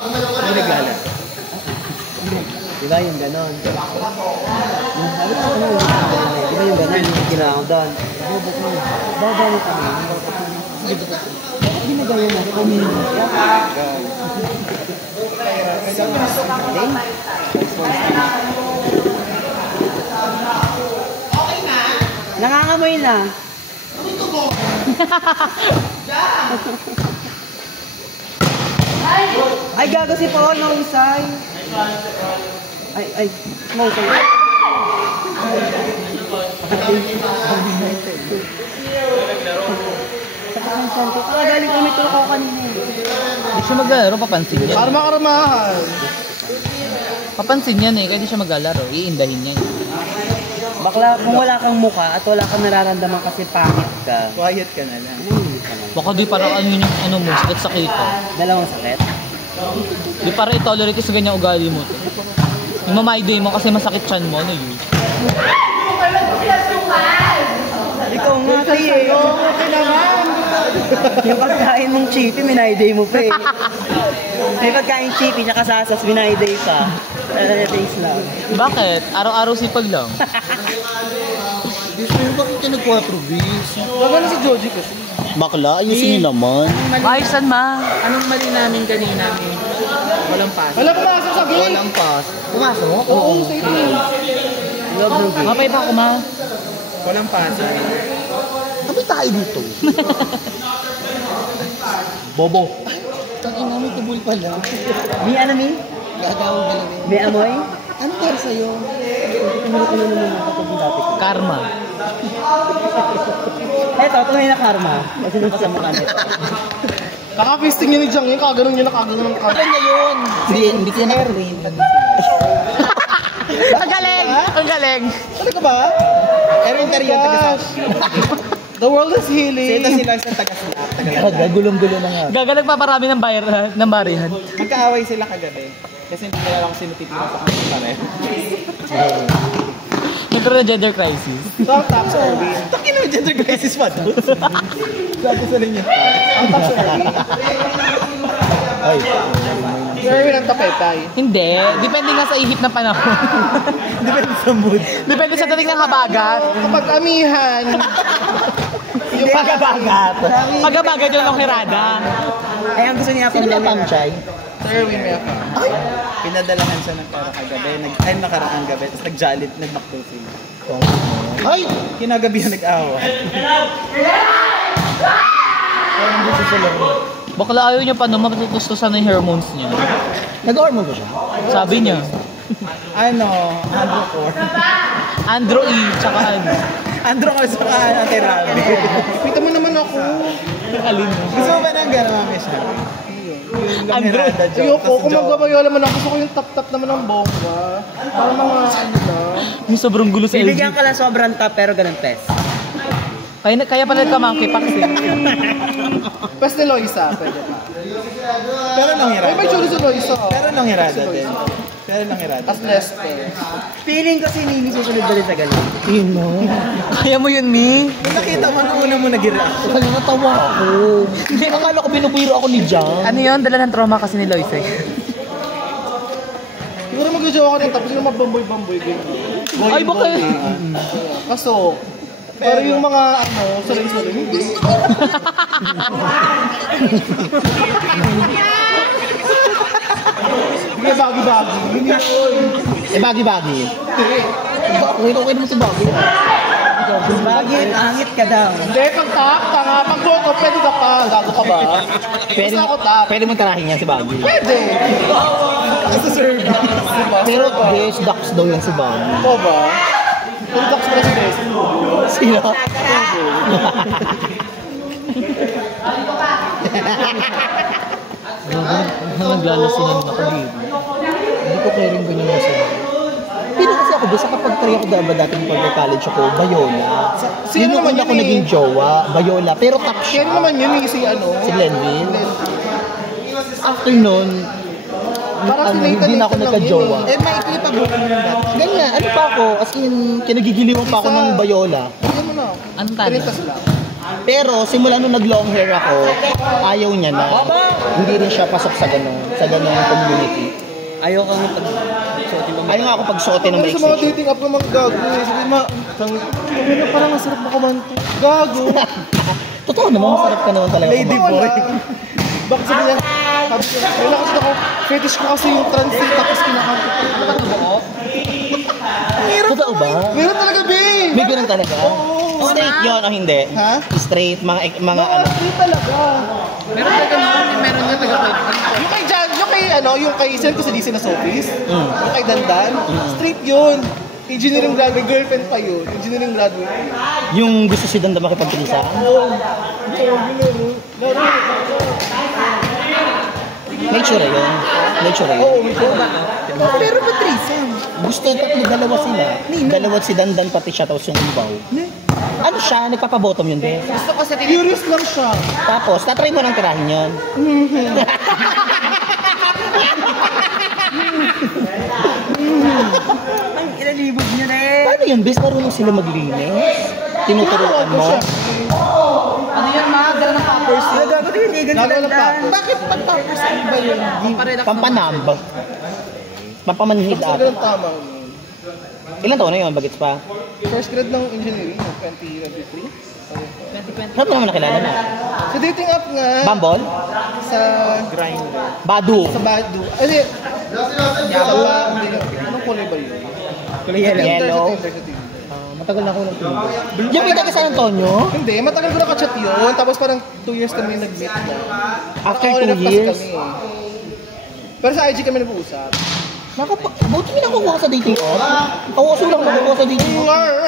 Hindi naglalaro. Diba yung ganon? Di ba yung ganon yung ginawa doon? Dadali kami. Bakit ginagaya na? Nangangamoy na. Ay, gago si Paul, mausay. Ay, mausay. Galing kami tulog ako kanina. Hindi siya maglalaro, papansin yan. Karma-karmahan. Papansin yan eh, kaya di siya maglalaro. Iindahin niya. Bakla, kung wala kang muka at wala kang nararamdaman kasi pangit ka. Quiet ka na lang. Baka di parang ano yun yung ano mo, sakit-sakit ka. Dalawang sakit? Di para i-tolerate ka sa ganyang ugali mo. Yung mamayday mo kasi masakit chan mo, ano yun? Ikaw nga, tiye. Okay naman. Yung pagkain mong chippy, minayday mo pa eh. May pagkain chippy, tsaka sasas, minayday pa. Taste lang. Bakit? Araw-araw sipag lang. Gusto mo bakit ka nag-4 bis? Magano si Joji kasi? Bakla, ayusin niyo naman. Ayusan ma. Anong mali namin kanina? Walang pass. Wala pumasok sa gate! Walang pass. Pumasok? Oo, sa ito. Love ng game. Mapay pa ako ma. Walang pass. Tabi tayo dito. Bobo. Tangin namin tubol pala. May ano, Mi? Gagawin ka lang. May amoy? Ano para sa'yo? Ano naman nakapag dati ko? Karma. Eto, tunay na karma. Kasi nung kasama kami. Kaka-fisting niya ni Jang yun, kagano'n niya nakagano'n ka. Ano niya yun? Hindi ka na-train. Ang galing! Ang galing! Ano ka ba? Erin ka rin yung tagas. The world is healing. Sino sila sa tagas-tagas? Gulong-gulo na nga. Gaga nagpaparami ng barihan. Magkaaway sila kagabi. Kasi hindi nila lang sino titira sa kanila pareho. Nagkaroon ng gender crisis. So, ang top sa Erwin. Takin naman gender crisis pa doon. Sabi sa ninyo. Ang top sa Erwin. Ay. Si Erwin ang tapetay. Hindi. Depende nga sa ihip ng panahon. Depende sa mood. Depende sa dating ng habagat. Kapag amihan, Yung pagabagat. Pagkabagat yung hirada. Ay, ang gusto niya Sino na pang-chay? si Erwin may ako. Pinadalahan siya ng pera kagabi. Ay, nakaraang gabi. Tapos nag-jalit, nag-McDo sila. Ay! Kinagabihan nag-awa. Parang gusto sa laro. Bakla ayaw niya pa naman matutustusan ng hormones niya. Nag-hormone ba siya? Sabi niya. Ano, Andrew Core. Andrew E. Tsaka ano. Andrew Core sa ante-rabi. Kita mo naman ako. Alin mo? Gusto mo ba ng gano'n, Mami siya? Andrew. Ayoko, kung magbabayo naman ako, gusto ko yung tap-tap naman ng bongga. Para mga ano na. Yung sobrang gulo sa LG. Bibigyan ka lang sobrang top pero ganun pes. Kaya pala nagkamangki, paksi. Pwes ni Loisa, pwede pa. Pero nang Ay, may chuli si Loisa. Pero nang hirada din. Pero nang hirada. As Lester. Feeling ko si Nini susunod ba rin sa ganun? Kaya mo yun, Mi? Kung nakita mo nung una mo nag-react. Kaya natawa ako. Hindi, akala ko binubiro ako ni John. Ano yun? Dala ng trauma kasi ni Lois eh. Siguro mag-jowa ka rin, tapos yung mabamboy-bamboy ganyan. Ay, bakit? Kaso, pero yung mga ano, saling-saling, hindi. Hindi bagi-bagi. Hindi yun. Bagi-bagi. Okay naman si Bagi. Bagay, angit ka daw. Hindi, pag tap, tanga, pag photo, pwede ka pa. Gago ka ba? Pwede, Basta ako tap. pwede mo tarahin yan si Bagi. Pwede. Sa service. Diba? Pero yes, ducks daw yan si Bagi. Ito ba? Puro ducks pala si Bessie. Sino? Naglalasunan ako dito. Hindi ko kaya rin ganyan nasa. Pero kasi ako, basta kapag try ako dating pag-college ako, Bayola. Sino naman ako yun eh? naging jowa, Bayola. Pero top siya. Yan naman yun, si ano? Si Glenville. After nun, Parang hindi na ako nagka-jowa. Eh, maikli pa buka mo ng dati. Ganyan, ano pa ako? As in, kinagigiliwan pa ako ng Bayola. Bigyan mo na. Anong tanong? Pinitas lang. Pero simula nung nag-long hair ako, ayaw niya na. Hindi rin siya pasok sa ganong community. Ayaw kang pag-suotin mo. Ayaw nga ako pagsuotin ng Pero sa mga maiksi. dating app naman gago. Sabi ma, parang masarap na kumanto. Gago. Totoo naman, masarap ka naman talaga. Lady boy. Bakit sabi niya, wala kasi ako, fetish ko kasi yung translate tapos kinakanta ko. Ano ba totoo? Totoo ba? Meron talaga, babe! May ganun talaga? Straight yun o hindi? Ha? Straight, mga ano? Translate talaga. Meron talaga naman, meron nga taga-plate. Yung kay send ko sa DC na Sophie's, yung kay Dandan, straight yun. Engineering graduate, girlfriend pa yun. Engineering graduate. Yung gusto si Danda makipagprisa? Nature yun. Nature yun. Oo, may ba? Pero Patricia. Gusto dalawa sila. Dalawa si Dandan pati siya tapos yung ibaw. Ano siya? Nagpapabottom yun din. Gusto ko sa Curious lang siya. Tapos, tatry mo ng tirahin yun. Ang ilalibog niya na eh. Paano yun? Bes, marunong sila maglinis? Tinuturuan mo? Ano yan, ma? Dala ng poppers. Gago tinitigan Gago sila lang pa. dan. Bakit pag-toppers ano ba yun? Pamparelax Pampanab. Pampamanhid First ata. grade ang tama. Ilan taon na yun? Bagets pa? First grade ng engineering, 2023. 2020. Saan mo naman nakilala na? Sa dating app nga, Bumble? sa Grinder. Badu? sa Badu. Ano yun? Sa Badu. Anong kulay ba yun? Kulay yellow. Yellow. Sa Tinder. Matagal na ako ng Yung kita ka San Antonio? Hindi, matagal ko nakachat yun. Tapos parang 2 years kami nag-meet na. After Naka-on 2 and off kasi years? kami eh. Pero sa IG kami nag-uusap. Buti hindi nakukuha ka sa dating app. Kawaso lang nakukuha sa dating app.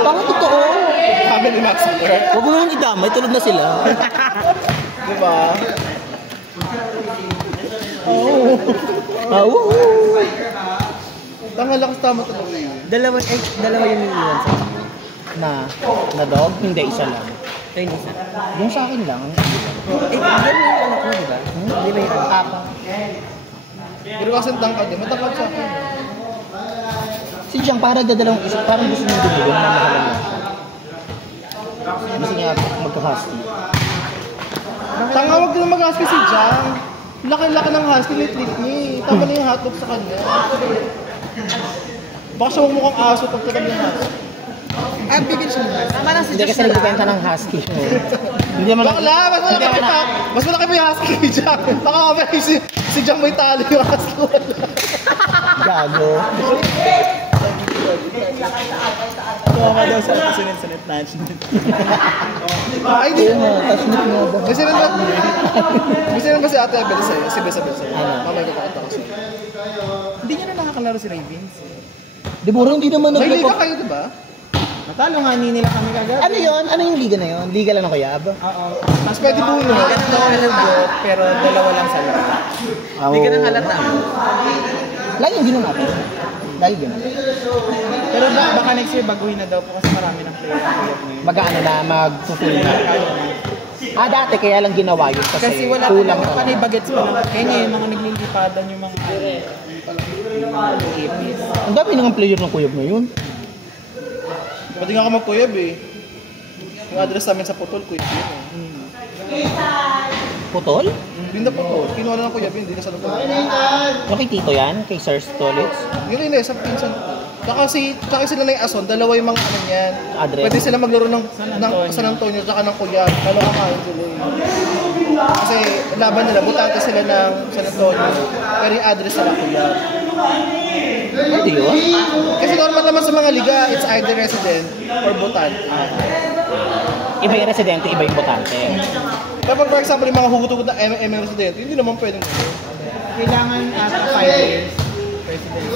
Parang totoo. Kami ni Max Work. Huwag mo naman idamay, tulad na sila. Diba? Tanga lakas tama talaga yun. Dalawa yung iniwan sa akin. Na dog? Hindi, isa lang. Ito yung isa. Yung sa akin lang. Eh, yan yung anak mo, di ba? Di ba yung papa? Pero kasi tangkad eh. Matangkad sa akin. Si Jang parang dadalawang isa, parang gusto niya dumulong na mahalan lang. Gusto niya magka-husky. Tanga, wag na mag-husky si Jang. Laki-laki ng husky, lit-lit niya eh. Tama na yung hotdog sa kanya. Baka siya mukhang aso pag talaga yung husky. Ah, bigyan siya naman. Tama lang si Hindi Josh kasi na lang. nagbibenta ng husky siya. Hindi naman Bakla! Mas malaki pa yung husky kay Jang. Baka mamaya si Jang may talo yung husky. gago. Tuwa ka daw sa sunod-sunod na. Ay, di. Tapos nip nga ba? Kasi naman si Ate Abel sa'yo. Si Besa sa'yo. Ano? Mamaya ko pakita ko sa'yo. Hindi niya na nakakalaro si Ravens. Di ba hindi naman May liga nagpo... kayo, diba? Natalo nga nila kami kagabi. Ano yun? Ano yung liga na yun? Liga lang ng kuyab? Oo. Mas pwede bulo. Ganun ako nalagot, pero dalawa lang sa laro. Hindi ka nang halata. Lagi yung ginawa natin. Lagi ginawa. Pero baka next year baguhin na daw po kasi marami ng player ang kuyab ngayon. Mag-ano na, mag-full na. Dati kaya lang ginawa yun Kasi wala kulang pa na. panay bagets pa naman. Kaya ngayon, mga naglilipadan yung mga ipis. Ang dami ng player ng kuyab na yun. Pwede nga ka magkuyab eh. Yung address namin sa Putol, kuyab yun eh. Putol? Linda Putol. Kinuha na ng kuyab yun, hindi na sa lupon. Yung kay Tito yan? Kay Sir Stolitz? Yung rin eh, sa pinsan ko. Tsaka sila na yung Ason, dalawa yung mga ano niyan. Address. Pwede sila maglaro ng San Antonio tsaka ng Kuyab. Kaloka nga yun sila eh. Kasi laban nila, butante sila ng San Antonio. Pero yung address nila Kuyab. Pwede yun? Kasi normal naman sa mga liga, it's either resident or butante. Iba yung residente, iba yung botante. Kapag for example, yung mga hugot-hugot na MM resident, hindi naman pwedeng gano'n. Kailangan after 5 years, president.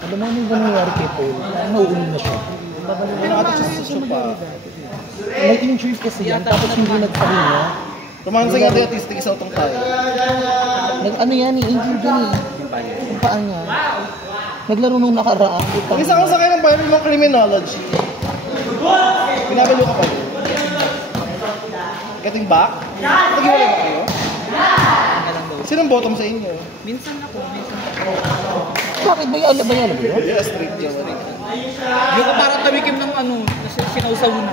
Alam mo ano ba nangyari kay Paul? Nauunin na siya. Pinakatot siya sa sopa. May injury kasi yan, tapos hindi nagpahinga. Tumansang yung artistic isa utong tayo. Ano yan, injury dyan eh. Yung paa niya. Naglaro nung nakaraan. Ang isa kang sakay ng Bible ng criminology. Binabalo ka pa yun. Getting back? Nag-iwalay ba kayo? Sinong bottom sa inyo? Minsan ako. Bakit ba yan? Ba yan? Yeah, straight yan. Yung ko parang tawikim ng ano, sinausaw na.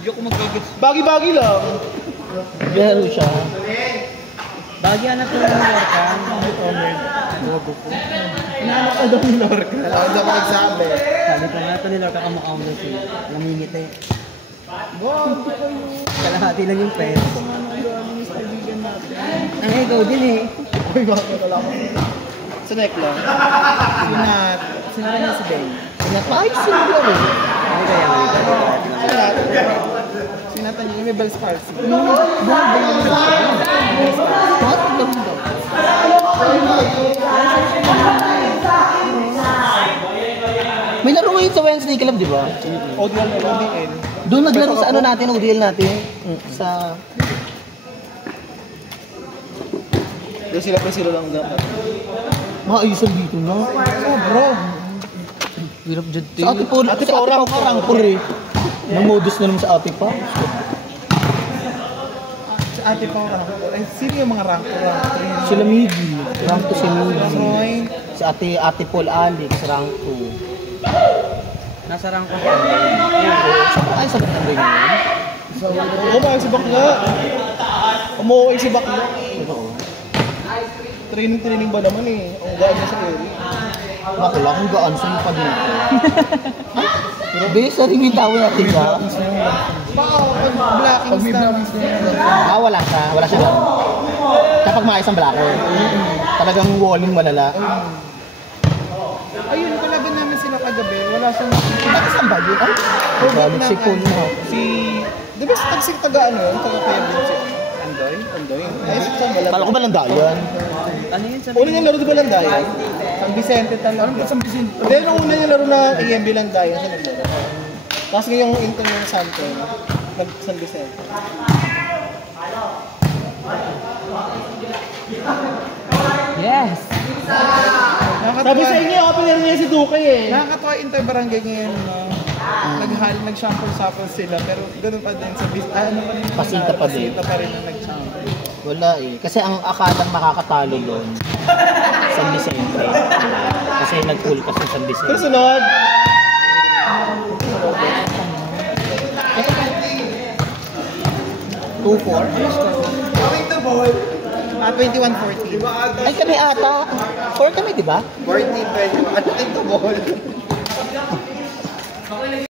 Hindi ako magagat. Bagi-bagi lang. Biyaro siya. Bagyan na ito ng Lorca. Logo ko. Inaanap ka daw ni Lorca. Alam ko ako nagsabi. Sabi ko nga ito ni Lorca kamukha mo daw siya. Namingiti. Kalahati lang yung pera. Ang ikaw din eh. Uy, bakit wala ko? Sa neck lang. Sinara niya si Ben. Ay, sinigyan eh. Ano kaya nga ito? Sinatan niya, may Bell's palsy. May laro ngayon sa Wednesday Club, di ba? ODL na ODL. Doon naglaro sa ano natin, ODL natin. Sa... Doon sila pa sila lang dapat. Maayusan dito na. Oh, bro. Hirap dyan, Sa ate po, Ate sa pa, ate rank pa, rangpur eh. Namodus na naman sa ate pa. Sa ate pa rank. Ay, sino yung mga rank? Sila Miggy. Rank 2 si Miggy. Roy. Si ate Paul Alex, rank 2. Nasa rank ko. Ay, sabi ng rin yun. Umuwi si Bakla. Umuwi si Bakla. Training ba naman eh. Ang gaan niya sa area. Bakla, kung gaan saan pa dito. Bes, sarili yung tao natin ka. Baka blacking star. Wala siya. Wala siya lang. Kapag maayos ang blacker. Talagang walling malala. Ayun, kalaban namin sila kagabi. Wala siyang... Bakit saan ba yun? Ay, galit si Paul mo. Di ba tagsig taga ano yun? Taga kaya din siya. Andoy? Andoy? Ay, saan ba lang? Kala ko ba lang dayan? Ano yun sa... Una niyang laro di ba lang dayan? San Vicente talaga. San Vicente. Hindi, nung una niyang laro na EMB lang dayan siya naglaro. Tapos ngayong Inter yung Santo, San Vicente. Yes! Sabi sa inyo, pinero niya si Duque eh. Nakakatawa inter-barangay ngayon, no? Nag-sample-sample sila, pero ganun pa din sa ano pa rin. Pasinta pa din. Pasinta pa rin na nag-sample. Wala eh. Kasi ang akalang makakatalo doon, San Vicente. Kasi nag-pool kasi San Pero Vicente. sunod. Ah, 21-40. Ay kami ata. 4 kami, di ba? 14, 21. Ano ito, ball?